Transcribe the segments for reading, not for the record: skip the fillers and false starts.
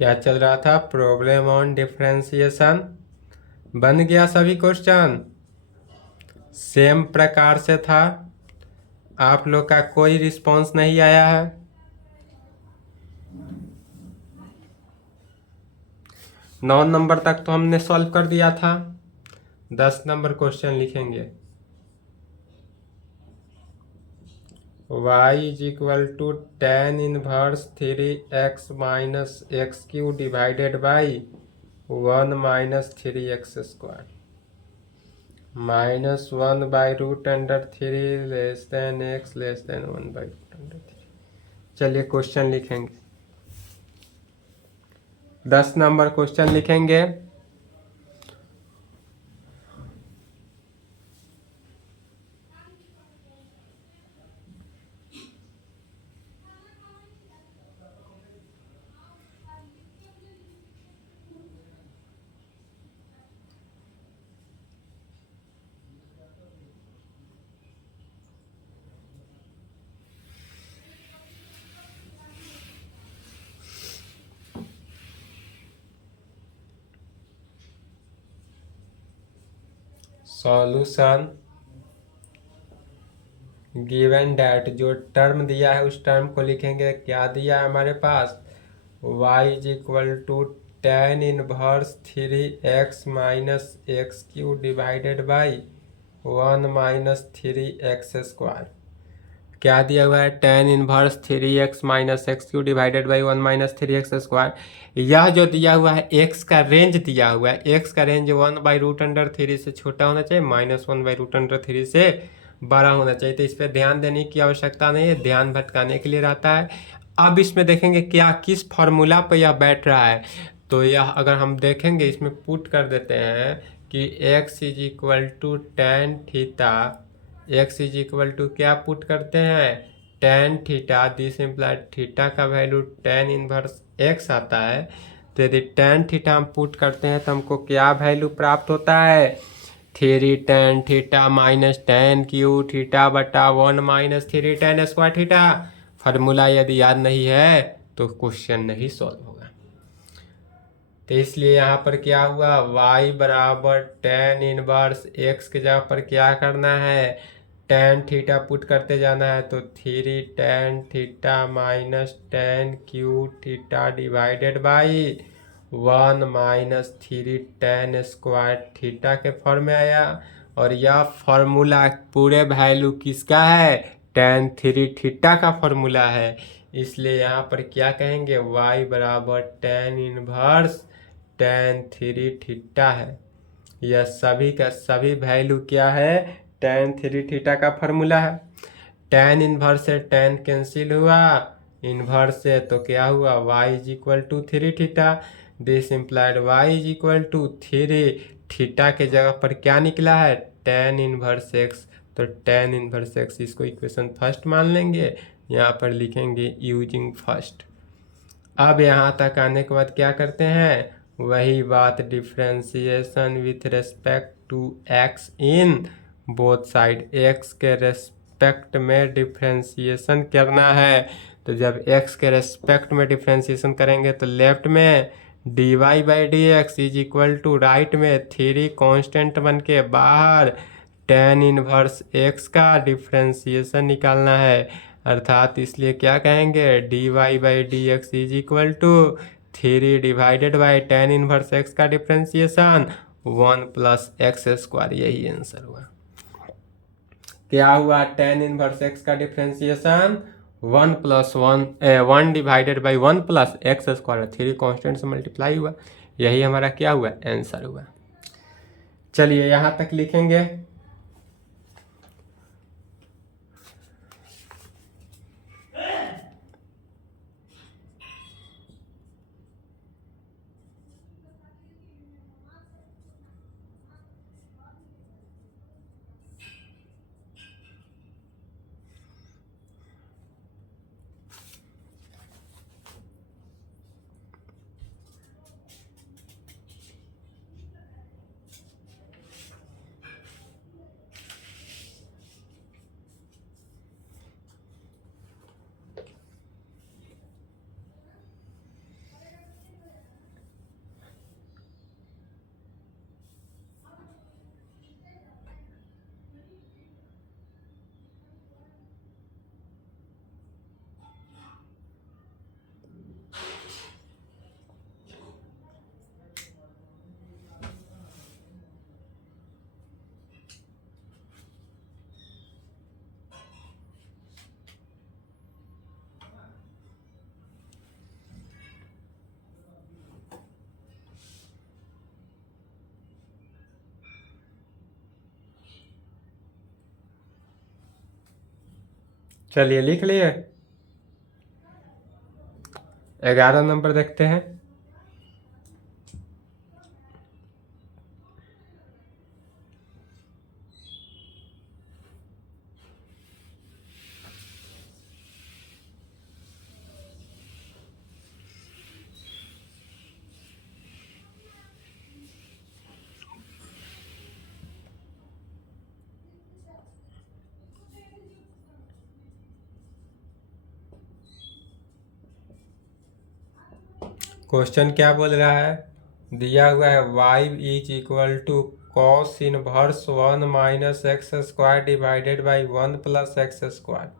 क्या चल रहा था? Problem on differentiation. बन गया सभी क्वेश्चन? सेम प्रकार से था। आप लोग का कोई रिस्पांस नहीं आया है। 9 नंबर तक तो हमने सॉल्व कर दिया था। 10 नंबर क्वेश्चन लिखेंगे। y is equal to tan inverse 3x minus x cube divided by 1 minus 3x square minus 1 by root under 3 less than x less than 1 by root under 3। चलिए question लिखेंगे। 10 number question लिखेंगे। Solution given that, जो term दिया है उस term को लिखेंगे। क्या दिया है हमारे पास? y is equal to tan inverse 3x minus x cube divided by 1 minus 3x square. क्या दिया हुआ है? tan inverse 3x minus x cube divided by 1 minus 3x square. यह जो दिया हुआ है x का रेंज दिया हुआ है। x का रेंज 1 बाई रूट अंडर 3 से छोटा होना चाहिए, माइनस 1 बाई रूट अंडर 3 से बड़ा होना चाहिए। तो इस पर ध्यान देने की आवश्यकता नहीं है, ध्यान भटकाने के लिए रहता है। अब इसमें देखेंगे क्या किस फॉर्मूला पर यह बैठ रहा है। तो यह अगर हम देखेंगे इसमें पुट कर देते हैं कि x is equal to tan theta. x is equal to क्या पुट करते हैं? Tan theta. This implied theta का वैल्यू टेन इनवर्स x आता है। तो यदि टेन थीटा हम पुट करते हैं तो हमको क्या वैल्यू प्राप्त होता है? 3 tan theta minus ten Q theta बटा 1 minus 3 ten square theta. Formula यदि याद नहीं है तो क्वेश्चन नहीं सॉल्व होगा। तो इसलिए यहाँ पर क्या हुआ? y बराबर टेन इनवर्स x के जगह पर क्या करना है? टेन थीटा पुट करते जाना है। तो 3 tan theta minus ten Q theta divided by 1 minus 3 ten square theta के फॉर्म में आया। और यह फॉर्मूला पूरे वैल्यू किसका है? टेन 3 थीटा का फॉर्मूला है। इसलिए यहाँ पर क्या कहेंगे? y बराबर टेन इनवर्स टेन 3 थीटा है। यह सभी का सभी वैल्यू क्या है? टेन 3 थीटा का फॉर्मूला है। टेन इनवर्स से टेन कैंसिल हुआ, इनवर्स से तो क्या हुआ? y is equal to 3 theta. This implied y is equal to 3 theta के जगह पर क्या निकला है? Tan inverse x। तो टेन इनवर्स x, इसको इक्वेशन फर्स्ट मान लेंगे। यहाँ पर लिखेंगे यूजिंग फर्स्ट। अब यहाँ तक आने के बाद क्या करते हैं? वही बात, differentiation with respect to x in both side. x के रेस्पेक्ट में डिफ्रेंसिएशन करना है। तो जब x के रेस्पेक्ट में डिफ्रेंसिएशन करेंगे तो लेफ्ट में dy by d x is equal to right में 3 कांस्टेंट बन के बाहर टेन इनवर्स x का डिफ्रेंसिएशन निकालना है। अर्थात इसलिए क्या कहेंगे? dy by d x is equal to 3 divided by tan inverse x का डिफ्रेंसिएशन 1 प्लस एक्स स्क्वायर। यही आंसर हुआ। क्या हुआ? टेन इनवर्स x का differentiation 1 plus 1 divided by 1 plus x square, 3 constant से मल्टीप्लाई हुआ। यही हमारा क्या हुआ? आंसर हुआ। चलिए यहाँ तक लिखेंगे। चलिए लिख लिए। 11 नंबर देखते हैं। क्वेश्चन क्या बोल रहा है? दिया हुआ है y is equal to cos inverse 1 minus x square divided by 1 plus x square.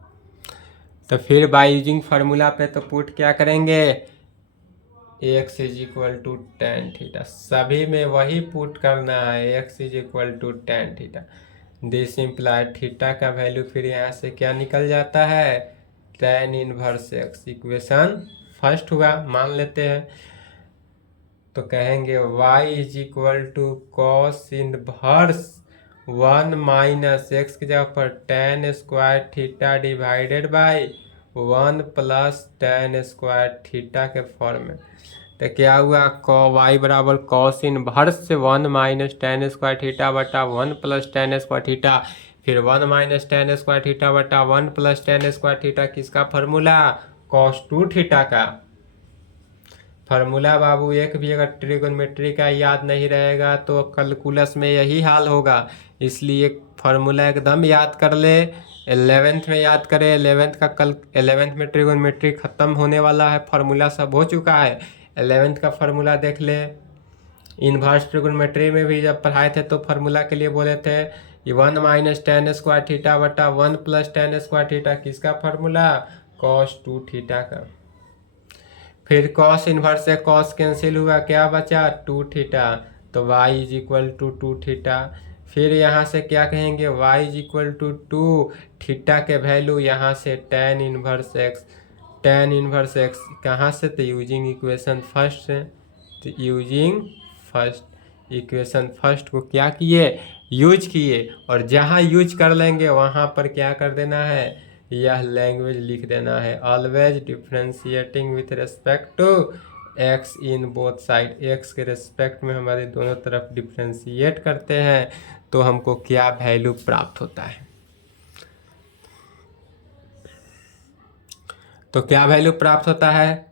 तो फिर बाई यूजिंग फार्मूला पे तो पुट क्या करेंगे? X is equal to tan theta, सभी में वही पुट करना है, x is equal to tan theta. This imply theta का वैल्यू फिर यहाँ से क्या निकल जाता है? Tan inverse x. Equation first हुआ, मान लेते हैं। तो कहेंगे y is equal to cos inverse 1 minus x की जगह पर tan square theta divided by 1 plus tan square theta के फॉर्म में। तो क्या हुआ? y बराबर कॉस इनवर्स से 1 माइनस टेन स्क्वायर थीटा बटा 1 प्लस टेन स्क्वायर थीटा, फिर 1 माइनस टेन स्क्वायर थीटा बटा 1 प्लस टेन स्क्वायर थीटा, किसका फॉर्मूला? कॉस टू थीटा का फार्मूला। बाबू एक भी अगर ट्रिगोनोमेट्री का याद नहीं रहेगा तो कैलकुलस में यही हाल होगा, इसलिए फार्मूला एकदम याद कर ले। 11th में याद करें, 11th में ट्रिगोनोमेट्री खत्म होने वाला है, फार्मूला सब हो चुका है। 11th का फार्मूला देख ले। इनवर्स ट्रिगोनोमेट्री में भी जब पढ़ाए थे तो फार्मूला के लिए बोले थे 1 माइनस टेन स्क्वायर थीटा बटा 1 प्लस टेन स्क्वायर थीटा, किसका फार्मूला? कॉस टू थीटा का। फिर कॉस इनवर्स से कॉस कैंसिल हुआ, क्या बचा? Two theta. तो y is equal to two theta. फिर यहाँ से क्या कहेंगे? y is equal to two theta के वैल्यू यहाँ से tan inverse x. Tan inverse x कहाँ से? तो यूजिंग इक्वेशन फर्स्ट से। तो यूजिंग फर्स्ट, इक्वेशन फर्स्ट को क्या किए? यूज किए। और जहाँ यूज कर लेंगे वहाँ पर क्या कर देना है? यह लैंग्वेज लिख देना है, always differentiating with respect to x in both side. X के रेस्पेक्ट में हमारे दोनों तरफ डिफ्रेंशिएट करते हैं तो हमको क्या वैल्यू प्राप्त होता है? तो क्या वैल्यू प्राप्त होता है?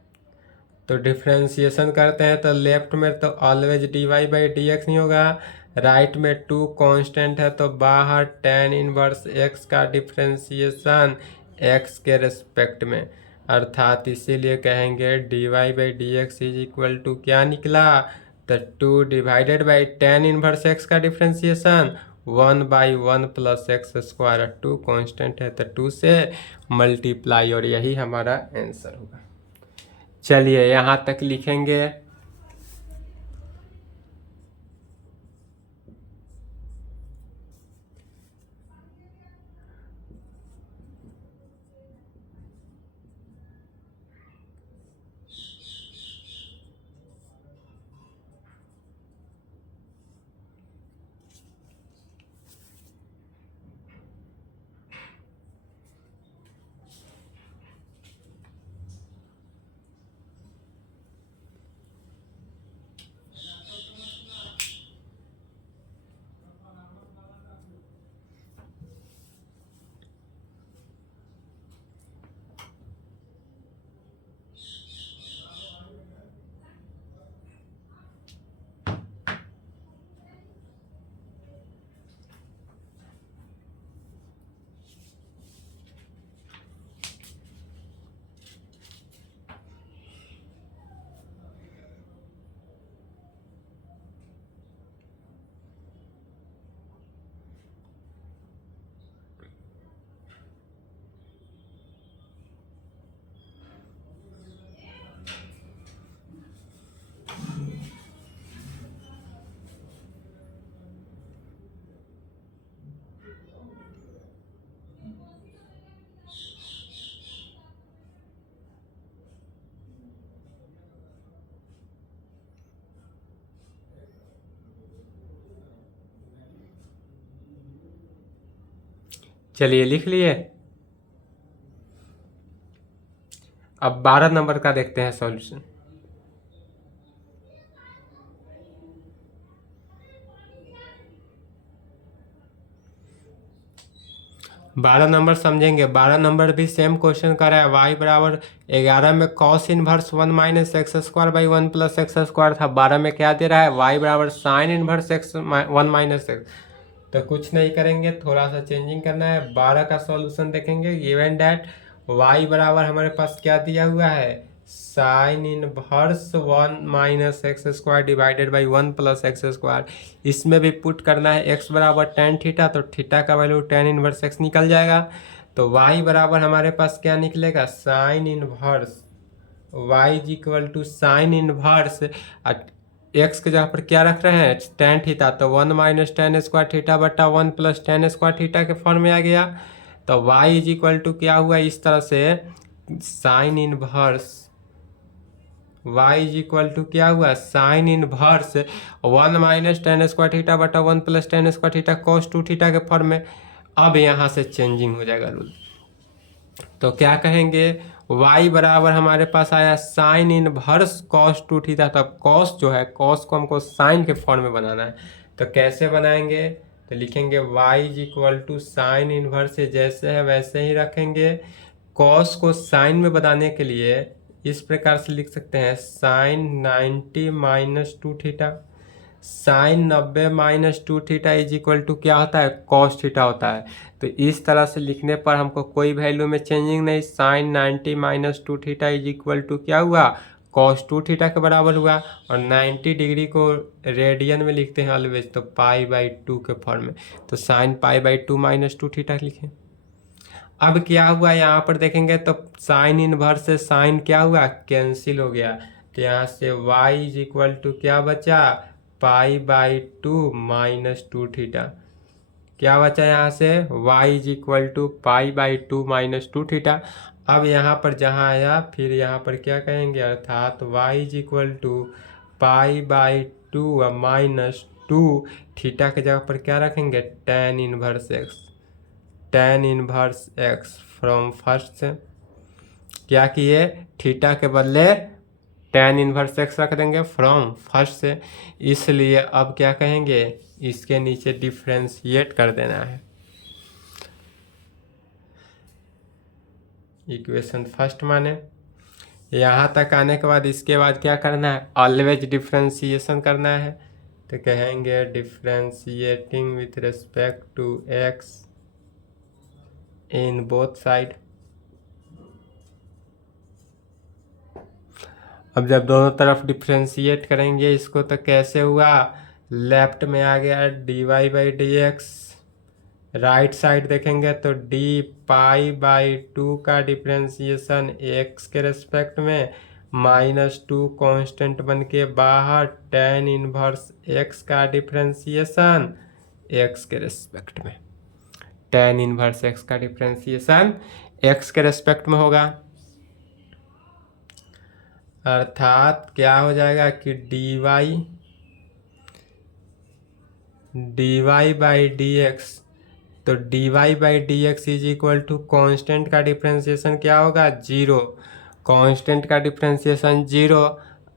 तो डिफ्रेंशिएशन करते हैं तो लेफ्ट में तो always d y by d x नहीं होगा, राइट में टू कांस्टेंट है तो बाहर टेन इनवर्स एक्स का डिफ्रेंशिएशन एक्स के रेस्पेक्ट में, अर्थात इसीलिए कहेंगे d y by d x is equal to क्या निकला? तो two divided by tan inverse x का differentiation 1 by 1 plus x square. Two constant है तो टू से मल्टीप्लाई, और यही हमारा आंसर होगा। चलिए यहाँ तक लिखेंगे। चलिए लिख लिए। अब 12 नंबर का देखते हैं सॉल्यूशन। 12 नंबर समझेंगे। 12 नंबर भी सेम क्वेश्चन कर रहा है। वाई बराबर 11 में cos inverse 1 minus x square by 1 plus x square था। 12 में क्या दे रहा है? वाई बराबर sine inverse x 1 minus x. तो कुछ नहीं करेंगे, थोड़ा सा चेंजिंग करना है। 12 का सॉल्यूशन देखेंगे। गिवन डैट वाई बराबर हमारे पास क्या दिया हुआ है? Sine inverse 1 minus x square divided by 1 plus x square. इसमें भी पुट करना है एक्स बराबर टेन थीटा, तो थीटा का वैल्यू टेन इनवर्स एक्स निकल जाएगा। तो वाई बराबर हमारे पास क्या निकलेगा? Sine inverse y is equal to sine inverse x के जगह पर क्या रख रहे हैं? टेन थीटा, तो 1 माइनस टेन स्क्वायर थीटा बटा 1 प्लस टेन स्क्वायर थीटा के फॉर्म में आ गया। तो वाई इज इक्वल टू क्या हुआ इस तरह से? Sine inverse y is equal to क्या हुआ? Sine inverse 1 minus tan square theta बटा 1 plus tan square theta cos 2 theta के फॉर्म में। अब यहाँ से चेंजिंग हो जाएगा रूल। तो क्या कहेंगे? y बराबर हमारे पास आया साइन इनवर्स कॉस 2 थीटा। तब कॉस जो है, कॉस को हमको साइन के फॉर्म में बनाना है। तो कैसे बनाएंगे? तो लिखेंगे y is equal to sine inverse से जैसे है वैसे ही रखेंगे। कॉस को साइन में बनाने के लिए इस प्रकार से लिख सकते हैं, sine 90 minus 2 theta. Sine 90 minus 2 theta is equal to क्या होता है? कॉस थीटा होता है। तो इस तरह से लिखने पर हमको कोई वैल्यू में चेंजिंग नहीं। Sine 90 minus 2 theta is equal to क्या हुआ? कॉस 2 थीटा के बराबर हुआ। और 90 डिग्री को रेडियन में लिखते हैं ऑलवेज, तो पाई बाई 2 के फॉर्म में। तो sine pi by 2 minus 2 theta लिखें। अब क्या हुआ यहाँ पर देखेंगे तो साइन इनवर्स से साइन क्या हुआ? कैंसिल हो गया। तो यहाँ से y इज इक्वल टू क्या बचा? Pi by 2 minus 2 theta. क्या बचा यहाँ से? y is equal to pi by 2 minus 2 theta. अब यहाँ पर जहाँ आया फिर यहाँ पर क्या कहेंगे? अर्थात y is equal to pi by 2 minus 2 theta के जगह पर क्या रखेंगे? Tan inverse x. Tan inverse x from first से क्या किए? थीटा के बदले टेन इनवर्स एक्स रख देंगे फ्रॉम फर्स्ट से। इसलिए अब क्या कहेंगे? इसके नीचे डिफ्रेंशिएट कर देना है। इक्वेशन फर्स्ट माने यहाँ तक आने के बाद इसके बाद क्या करना है? ऑलवेज डिफ्रेंशिएशन करना है। तो कहेंगे differentiating with respect to x in both side. अब जब दोनों तरफ डिफ्रेंशिएट करेंगे इसको तो कैसे हुआ? लेफ्ट में आ गया d y by d x. Right side देखेंगे तो डी पाई बाई 2 का डिफ्रेंशिएशन एक्स के रेस्पेक्ट में माइनस 2 कॉन्स्टेंट बन के बाहर टेन इनवर्स एक्स का डिफ्रेंशिएशन एक्स के रेस्पेक्ट में। टेन इनवर्स एक्स का डिफ्रेंशिएशन एक्स के रेस्पेक्ट में होगा। अर्थात क्या हो जाएगा कि d y by d x. तो d y by d x is equal to constant का डिफ्रेंशिएशन क्या होगा? जीरो। कॉन्स्टेंट का डिफ्रेंशिएशन जीरो।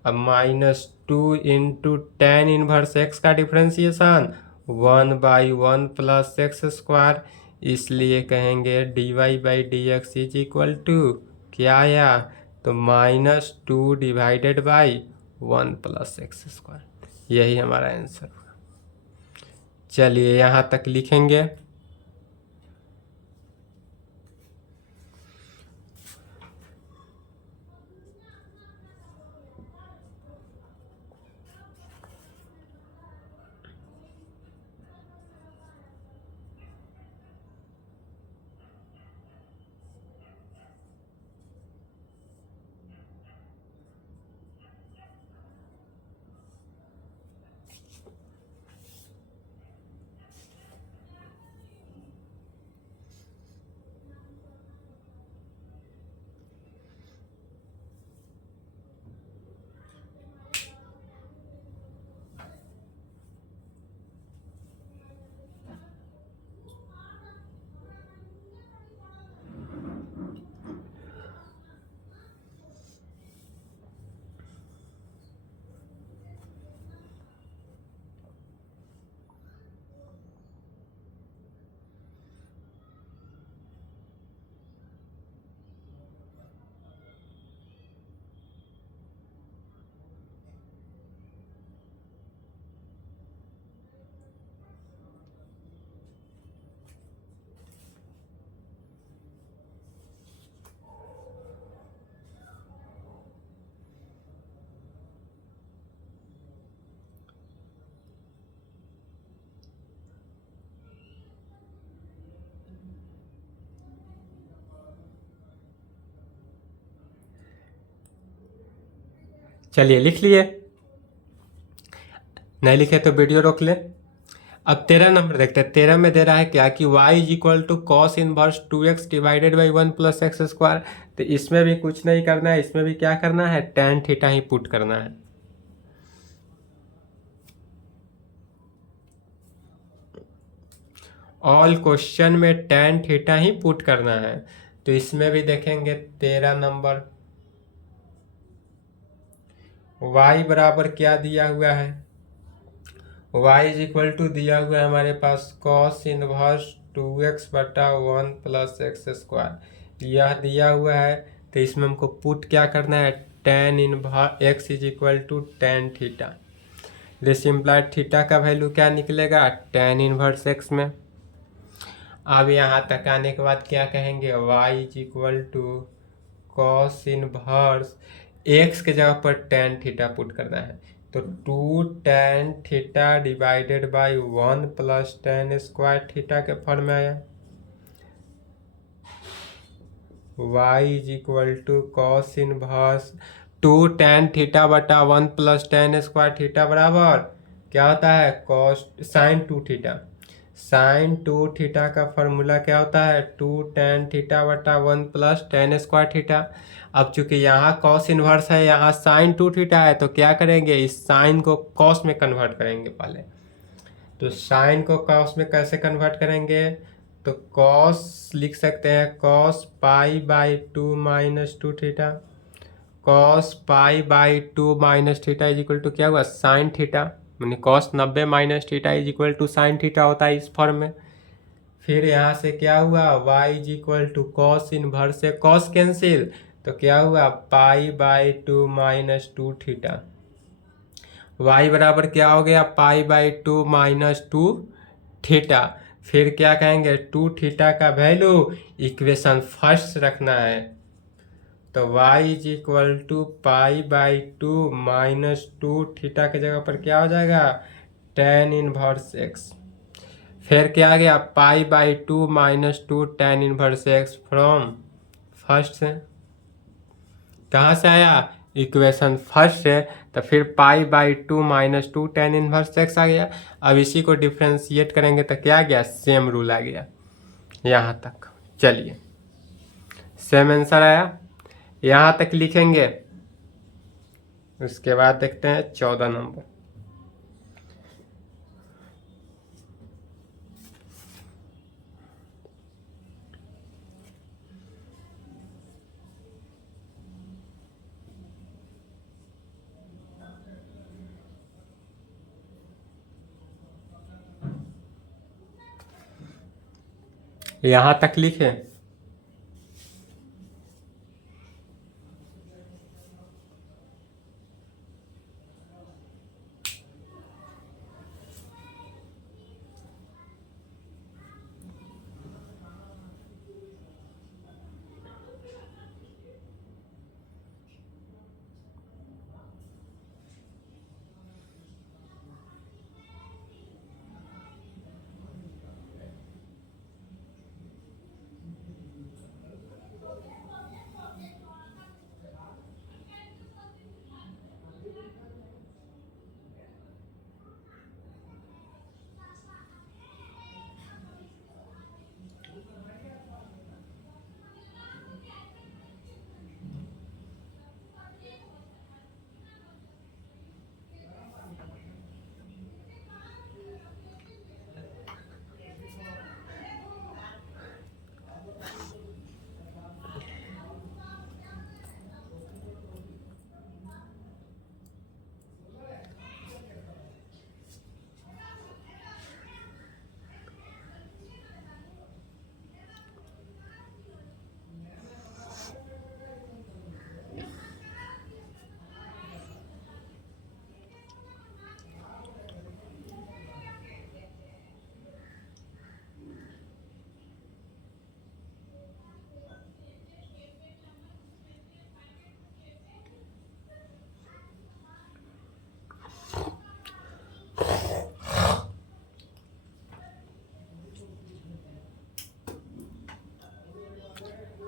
अब minus 2 into tan inverse x का differentiation 1 by 1 plus x square. इसलिए कहेंगे d y by d x is equal to क्या आया? तो minus 2 divided by 1 plus x square. यही हमारा आंसर होगा। चलिए यहाँ तक लिखेंगे। चलिए लिख लिए, नहीं लिखे तो वीडियो रोक ले। अब 13 नंबर देखते हैं। 13 में दे रहा है क्या कि y is equal to cos inverse 2x divided by 1 plus x square. तो इसमें भी कुछ नहीं करना है, इसमें भी क्या करना है, tan थीटा ही पुट करना है। ऑल क्वेश्चन में tan थीटा ही पुट करना है। तो इसमें भी देखेंगे 13 नंबर, y बराबर क्या दिया हुआ है, y इज इक्वल टू दिया हुआ है हमारे पास कॉस इनवर्स 2x बटा 1 प्लस एक्स स्क्वायर, यह दिया हुआ है। तो इसमें हमको पुट क्या करना है, tan inverse x is equal to tan theta. This implied theta का वैल्यू क्या निकलेगा, tan इनवर्स x में। अब यहाँ तक आने के बाद क्या कहेंगे, y is equal to cos inverse x के जगह पर tan थीटा पुट करना है। तो 2 tan theta divided by 1 plus tan square theta के फॉर्म में आया। y is equal to cos inverse 2 tan theta बटा 1 प्लस tan स्क्वायर थीटा बराबर क्या होता है, cos sine 2 theta. Sine 2 theta का फॉर्मूला क्या होता है, 2 tan थीटा बटा 1 प्लस tan स्क्वायर थीटा। अब चूंकि यहाँ कॉस इनवर्स है, यहाँ साइन 2 थीटा है, तो क्या करेंगे, इस साइन को कॉस में कन्वर्ट करेंगे पहले। तो साइन को कॉस में कैसे कन्वर्ट करेंगे, तो कॉस लिख सकते हैं cos pi by 2 minus 2 theta. Cos pi by 2 minus theta is equal to क्या हुआ, साइन थीटा। मैंने cos 90 minus theta is equal to sine theta होता है इस फॉर्म में। फिर यहाँ से क्या हुआ, y is equal to cos inverse से कॉस कैंसिल, तो क्या हुआ, pi by 2 minus 2 theta. y बराबर क्या हो गया, पाई बाई 2 माइनस 2 थीटा। फिर क्या कहेंगे, 2 थीटा का वैल्यू इक्वेशन फर्स्ट रखना है। तो y is equal to pi by 2 minus 2 theta के जगह पर क्या हो जाएगा, tan इनवर्स x। फिर क्या आ गया, पाई by 2 minus 2 tan inverse x from first से। कहाँ से आया, इक्वेशन फर्स्ट से। तो फिर पाई by 2 minus 2 tan inverse x आ गया। अब इसी को डिफ्रेंशिएट करेंगे तो क्या आ गया, सेम रूल आ गया यहाँ तक। चलिए सेम आंसर आया, यहाँ तक लिखेंगे। उसके बाद देखते हैं 14 नंबर। यहाँ तक लिखे,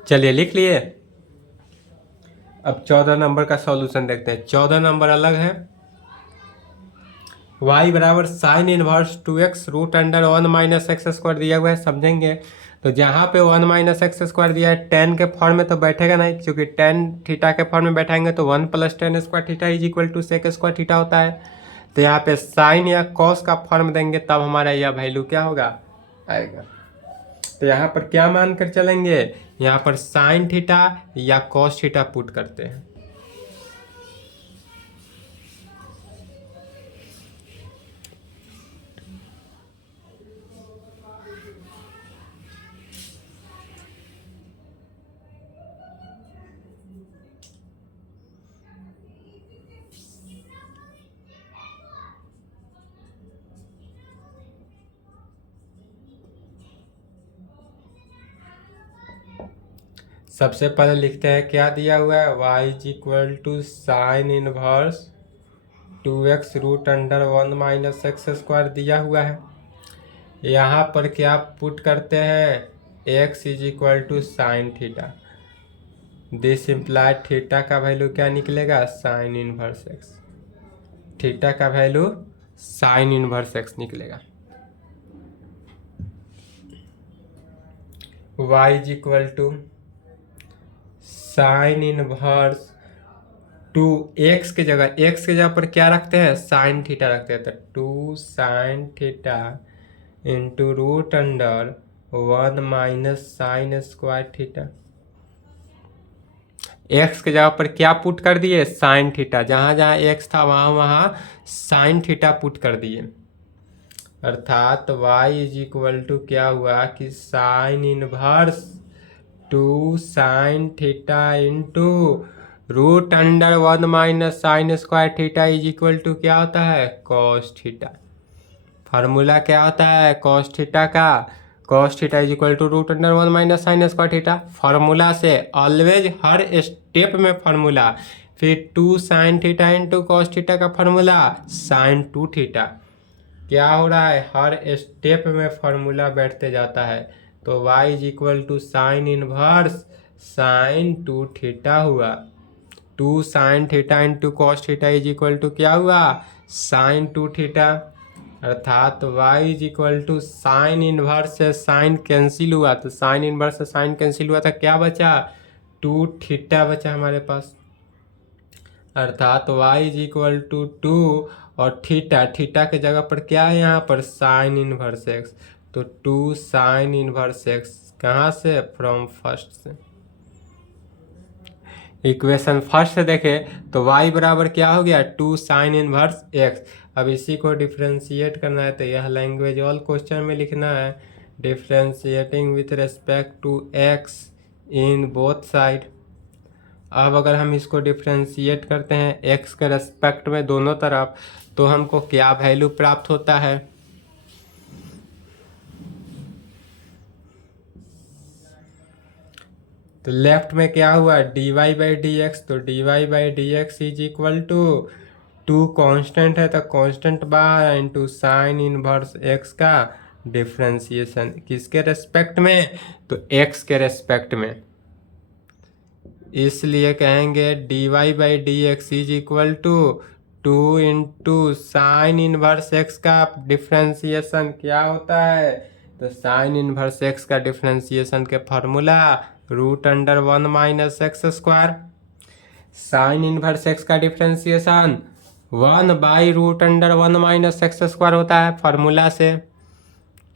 चलिए लिख लिए। अब 14 नंबर का सॉल्यूशन देखते हैं। 14 नंबर अलग है। y बराबर sine inverse 2x root under 1 minus x square दिया हुआ है, समझेंगे। तो जहाँ पे 1 माइनस एक्स स्क्वायर दिया है टेन के फॉर्म में तो बैठेगा नहीं, क्योंकि टेन थीटा के फॉर्म में बैठाएंगे तो 1 plus tan square theta is equal to sec square theta होता है। तो यहाँ पे साइन या कॉस का फॉर्म देंगे तब हमारा यह वैल्यू क्या होगा, आएगा। तो यहाँ पर क्या मान कर चलेंगे, यहाँ पर साइन थीटा या कॉस थीटा पुट करते हैं। सबसे पहले लिखते हैं क्या दिया हुआ है, y is equal to sine inverse 2x root under 1 minus x square दिया हुआ है। यहाँ पर क्या पुट करते हैं, x is equal to sine theta. This implied theta का वैल्यू क्या निकलेगा, साइन इनवर्स एक्स। थीटा का वैल्यू साइन इनवर्स एक्स निकलेगा। y is equal to sine inverse two x के जगह पर क्या रखते हैं, साइन थीटा रखते हैं। तो 2 sine theta into root under 1 minus sine square theta. X के जगह पर क्या पुट कर दिए, साइन थीटा। जहाँ जहाँ एक्स था वहाँ वहाँ साइन थीटा पुट कर दिए। अर्थात y इज इक्वल टू क्या हुआ कि sine inverse 2 sine theta into root under 1 minus sine square theta is equal to क्या होता है, कॉस थीटा। फार्मूला क्या होता है कॉस थीटा का, cos theta is equal to root under 1 minus sine square theta. Formula से always हर step में फार्मूला, फिर 2 sine theta into cos theta का फार्मूला साइन 2 थीटा। क्या हो रहा है, हर स्टेप में फार्मूला बैठते जाता है। तो y is equal to sine inverse sine 2 theta हुआ। 2 sine theta into cos theta is equal to क्या हुआ, साइन 2 थीटा। अर्थात y is equal to sine inverse से साइन कैंसिल हुआ, तो साइन इनवर्स से साइन कैंसिल हुआ था, क्या बचा, 2 थीटा बचा हमारे पास। अर्थात y इज इक्वल टू 2 और थीटा, थीटा के जगह पर क्या है यहाँ पर, साइन इनवर्स एक्स। तो 2 साइन इनवर्स एक्स कहाँ से, फ्रॉम फर्स्ट से। इक्वेशन फर्स्ट से देखें तो y बराबर क्या हो गया, 2 साइन इनवर्स एक्स। अब इसी को डिफ्रेंशिएट करना है तो यह लैंग्वेज ऑल क्वेश्चन में लिखना है, differentiating with respect to x in both side. अब अगर हम इसको डिफ्रेंशिएट करते हैं x के रेस्पेक्ट में दोनों तरफ, तो हमको क्या वैल्यू प्राप्त होता है, तो लेफ्ट में क्या हुआ, dy बाई डी एक्स। तो dy by d x is equal to 2 constant है तो कॉन्स्टेंट बार इंटू साइन इनवर्स एक्स का डिफ्रेंशिएशन, किसके रेस्पेक्ट में, तो x के रेस्पेक्ट में। इसलिए कहेंगे dy by d x is equal to 2 into sine inverse x का डिफ्रेंशिएशन क्या होता है, तो साइन इनवर्स एक्स का डिफ्रेंशिएशन के formula root under 1 minus x square. Sine inverse x का differentiation 1 by root under 1 minus x square होता है फार्मूला से,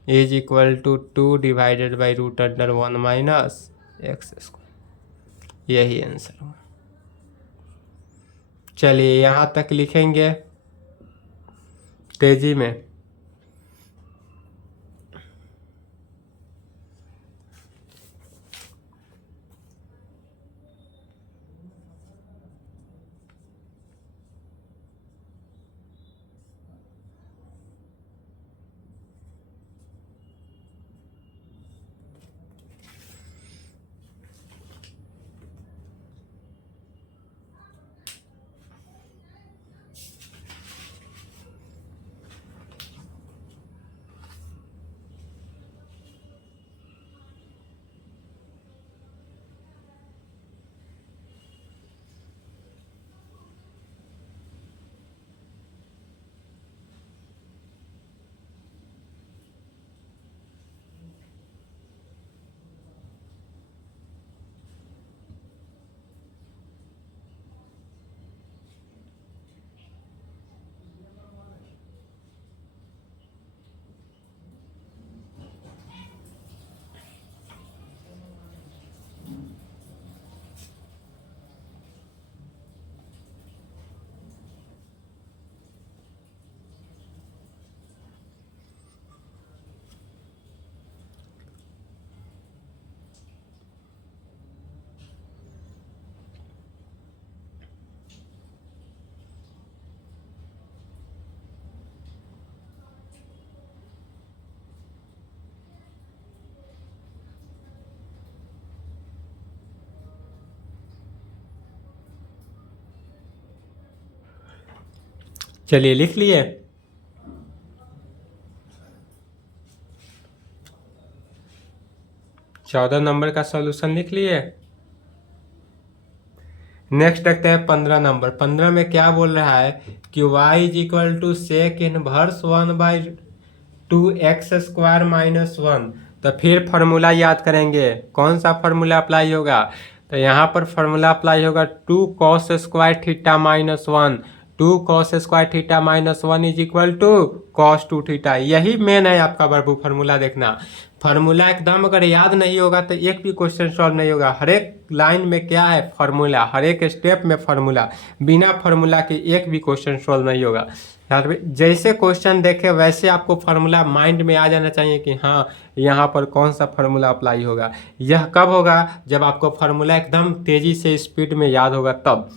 is equal to 2 divided by root under 1 minus x square. यही answer हुआ। चलिए यहाँ तक लिखेंगे तेजी में। चलिए लिख लिए। चौदह नंबर का सॉल्यूशन लिख लिए। नेक्स्ट देखते हैं 15 नंबर। 15 में क्या बोल रहा है कि y is equal to sec inverse 1/2x² minus 1। तो फिर फार्मूला याद करेंगे। कौन सा फार्मूला अप्लाई होगा? तो यहाँ पर फार्मूला अप्लाई होगा 2cos² theta minus 1। 2cos² theta minus 1 is equal to cos2 theta. यही मेन है आपका वर्बू फार्मूला। देखना फार्मूला एकदम अगर याद नहीं होगा तो एक भी क्वेश्चन सॉल्व नहीं होगा। हर एक लाइन में क्या है? फार्मूला। हर एक स्टेप में फार्मूला। बिना फार्मूला के एक भी क्वेश्चन सॉल्व नहीं होगा। जैसे क्वेश्चन देखे वैसे आपको फार्मूला माइंड में आ जाना चाहिए कि हाँ यहाँ पर कौन सा फार्मूला अप्लाई होगा। यह कब होगा? जब आपको फार्मूला एकदम तेजी से स्पीड में याद होगा तब।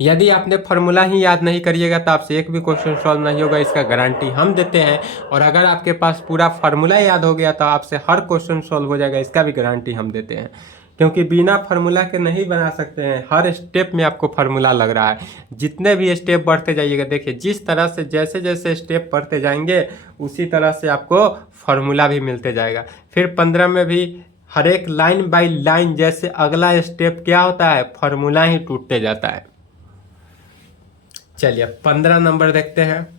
यदि आपने फार्मूला ही याद नहीं करिएगा तो आपसे एक भी क्वेश्चन सॉल्व नहीं होगा, इसका गारंटी हम देते हैं। और अगर आपके पास पूरा फार्मूला याद हो गया तो आपसे हर क्वेश्चन सॉल्व हो जाएगा, इसका भी गारंटी हम देते हैं। क्योंकि बिना फार्मूला के नहीं बना सकते हैं। हर स्टेप में आपको फार्मूला लग रहा है। जितने भी स्टेप बढ़ते जाइएगा, देखिए जिस तरह से जैसे जैसे स्टेप बढ़ते जाएंगे उसी तरह से आपको फार्मूला भी मिलते जाएगा। फिर 15 में भी हर एक लाइन बाय लाइन जैसे अगला स्टेप क्या होता है? फार्मूला ही टूटते जाता है। चलिए 15 नंबर देखते हैं।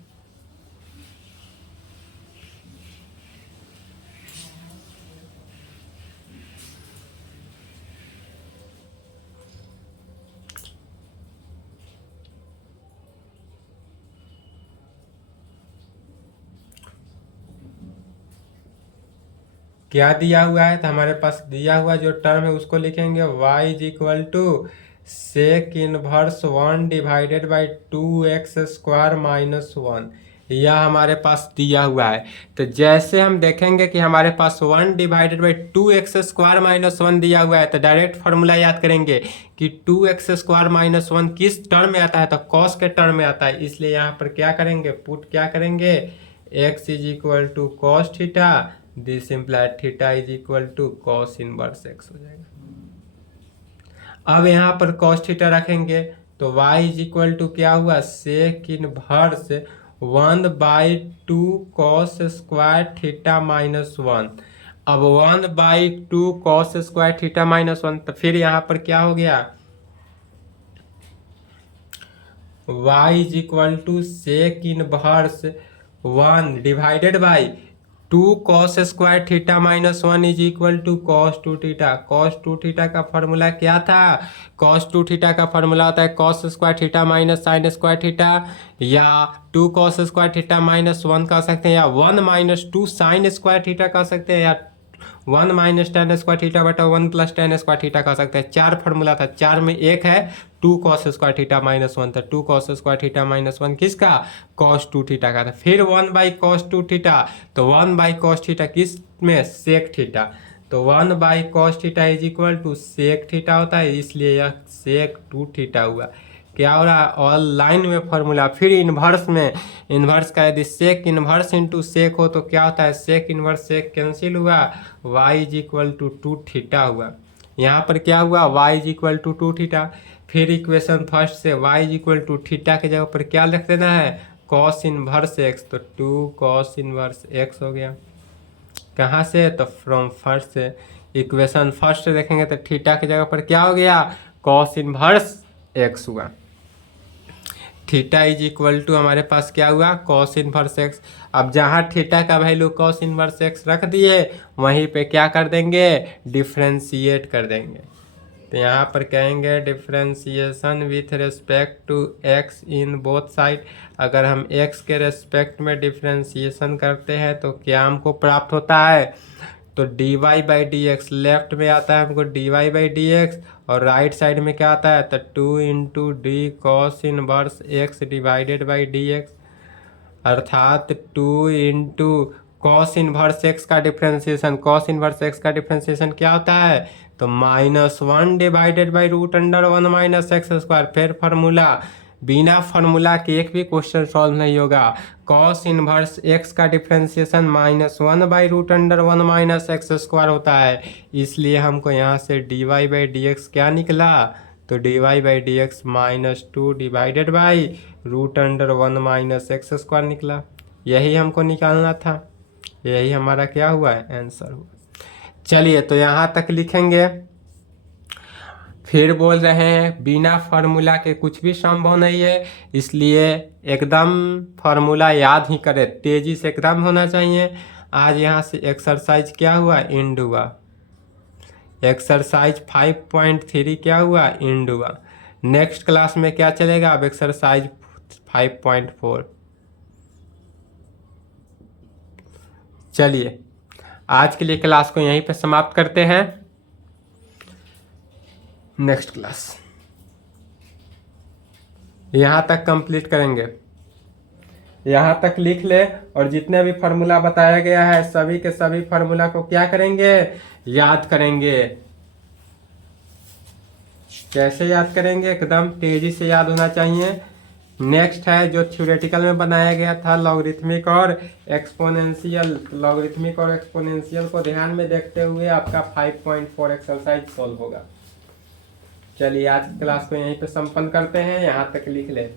क्या दिया हुआ है? तो हमारे पास दिया हुआ जो टर्म है उसको लिखेंगे y is equal to sec inverse 1 divided by 2x² minus 1। यह हमारे पास दिया हुआ है। तो जैसे हम देखेंगे कि हमारे पास 1 डिवाइडेड बाई 2x² माइनस 1 दिया हुआ है तो डायरेक्ट फार्मूला याद करेंगे कि 2x² माइनस 1 किस टर्म में आता है? तो कॉस के टर्म में आता है। इसलिए यहाँ पर क्या करेंगे? पुट क्या करेंगे? x is equal to cos theta, this implied theta is equal to cos inverse x हो जाएगा। अब यहाँ पर कॉस थीटा रखेंगे तो y इज इक्वल टू क्या हुआ? Sec inverse 1/2 cos square theta minus 1। अब 1/2 कॉस स्क्वायर थीटा माइनस 1, तो फिर यहाँ पर क्या हो गया? y is equal to sec inverse 1 divided by 2 cos square theta minus 1 is equal to cos 2 theta. Cos 2 theta का फॉर्मूला क्या था? कॉस 2 थीटा का फॉर्मूला होता है cos square theta minus sine square theta, या 2 कॉस स्क्वायर थीटा माइनस 1 कह सकते हैं, या 1 माइनस 2 साइन स्क्वायर थीटा कह सकते हैं, या 1 माइनस टेन स्क्वायर थीटा बटा 1 प्लस टेन स्क्वायर थीटा कह सकते हैं। चार फॉर्मूला था, चार में एक है 2 कॉस स्क्वायर थीटा माइनस 1 था। 2 कॉस स्क्वायर थीटा माइनस 1 किसका? कॉस 2 थीटा का था। फिर 1 बाई कॉस 2 थीटा, तो 1 बाई कॉस थीटा किस में? Sec theta. तो 1 by cos theta is equal to sec theta होता है, इसलिए यह सेक 2 थीटा हुआ। क्या हो रहा है? ऑल लाइन में फॉर्मूला। फिर इन्वर्स में, इन्वर्स का यदि सेक इन्वर्स इंटू सेक हो तो क्या होता है? सेक इन्वर्स सेक कैंसिल हुआ, y is equal to 2 theta हुआ। यहाँ पर क्या हुआ? y is equal to 2 theta. फिर इक्वेशन फर्स्ट से y is equal to theta के जगह पर क्या लिख देना है? कॉस इन्वर्स x, तो 2 कॉस इन्वर्स x हो गया। कहाँ से? तो फ्रॉम फर्स्ट से। इक्वेशन फर्स्ट से देखेंगे तो थीटा की जगह पर क्या हो गया? कॉस इन्वर्स x हुआ। थीटा इज इक्वल टू हमारे पास क्या हुआ? Cos inverse x. अब जहाँ थीटा का वैल्यू कॉस इनवर्स एक्स रख दिए वहीं पे क्या कर देंगे? डिफ्रेंशिएट कर देंगे। तो यहाँ पर कहेंगे differentiation with respect to x in both side. अगर हम एक्स के रिस्पेक्ट में डिफ्रेंशिएशन करते हैं तो क्या हमको प्राप्त होता है? तो d y by d x left में आता है हमको d y by d x, और राइट साइड में क्या आता है? तो 2 into d cos inverse x divided by d x, अर्थात 2 इंटू कॉस इनवर्स एक्स का डिफ्रेंशिएशन। कॉस इनवर्स एक्स का डिफ्रेंशिएशन क्या होता है? तो -1 divided by root under 1 minus x square. फिर फार्मूला, बिना फार्मूला के एक भी क्वेश्चन सॉल्व नहीं होगा। कॉस इनवर्स एक्स का differentiation -1 by root under 1 minus x square होता है, इसलिए हमको यहाँ से d y by d x क्या निकला? तो dy/dx -2 डिवाइडेड बाई √1 - x² निकला। यही हमको निकालना था, यही हमारा क्या हुआ है, आंसर हुआ। चलिए तो यहाँ तक लिखेंगे। फिर बोल रहे हैं बिना फार्मूला के कुछ भी संभव नहीं है, इसलिए एकदम फार्मूला याद ही करें, तेजी से एकदम होना चाहिए। आज यहाँ से एक्सरसाइज क्या हुआ, एंड हुआ। एक्सरसाइज 5.3 क्या हुआ, एंड हुआ। नेक्स्ट क्लास में क्या चलेगा, अब एक्सरसाइज 5.4। चलिए आज के लिए क्लास को यहीं पे समाप्त करते हैं। नेक्स्ट क्लास यहाँ तक कंप्लीट करेंगे, यहाँ तक लिख ले और जितने भी फार्मूला बताया गया है सभी के सभी फार्मूला को क्या करेंगे, याद करेंगे। कैसे याद करेंगे, एकदम तेजी से याद होना चाहिए। नेक्स्ट है जो थ्योरेटिकल में बनाया गया था लॉगरिथमिक और एक्सपोनेंशियल, लॉगरिथमिक और एक्सपोनेंशियल को ध्यान में देखते हुए आपका 5.4 एक्सरसाइज सॉल्व होगा। चलिए आज की क्लास को यहीं पे संपन्न करते हैं, यहाँ तक लिख ले।